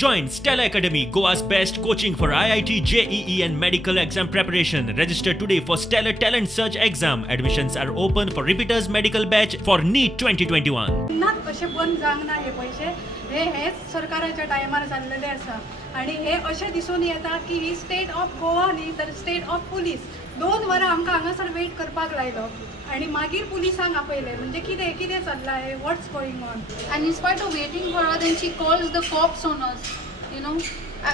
Join Stella Academy, Goa's best coaching for IIT, JEE and medical exam preparation. Register today for Stellar Talent Search exam. Admissions are open for repeaters medical batch for NEET 2021. पुन्हा कशे बंद जावंक ना हे पैसे हेच सरकाराच्या टायमार जाल्लेले आसा आणि हे अशें दिसून येता की ही स्टेट ऑफ गोवा न्ही तर स्टेट ऑफ पुलीस 2 वरां आमकां हांगासर वेट करपाक लायलो आणि मागीर पुलिसांक आपयले म्हणजे कितें कितें चल्लां हे what's going on. And in spite of waiting for her, then she calls the cops on us. You know,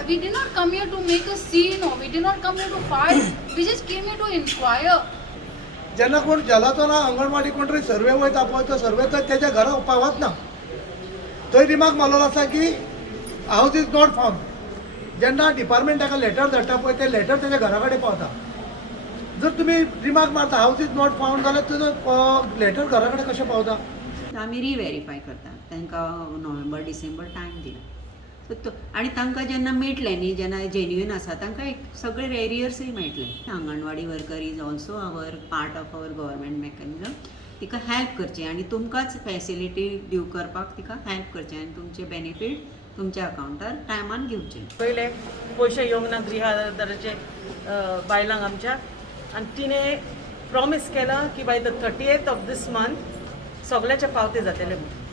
we did not come here to make a scene or we did not come here to fight. We just came here to inquire. जेन्ना कोण जेलाचो ना अंगणवाडी कोण तरी सर्वे वयता पळय तो सर्वे तर तेच्या घरा पावत ना. थंय रिमार्क मारलेलो आसा की हाऊस इज नॉट फाउंड. जेन्ना डिपार्टमेंट ताका लेटर धाडटा पळय ते लेटर तेच्या घरा कडेन पावता. जर तुम्ही रिमार्क मारता हाऊस इज नॉट फाउंड जाल्यार तुजो लेटर घरा कडेन कशें पावता. आमी रिव्हेरीफाय करता तांकां नोव्हेंबर डिसेंबर टायम दिला सो तो आनी तांकां जेन्ना मेळटलें न्ही जेन्ना जेन्युइन आसा तांकां एक सगळे एरियर्सूय मेळटले. Anganwadi worker is also our part of our government mechanism. तिका हेल्प करची आनी तुमकांच फॅसिलिटी दिव करपाक तिका हेल्प करचें आनी तुमचे बेनिफीट तुमच्या अकाउंटार टायमान घेवचे. पहिले पैसे येवंक ना गृह आधाराचे बायलांक आमच्या आनी तिणें प्रॉमीस केला की by the 30th of this month सगळ्याचे पावते जातले म्हणून.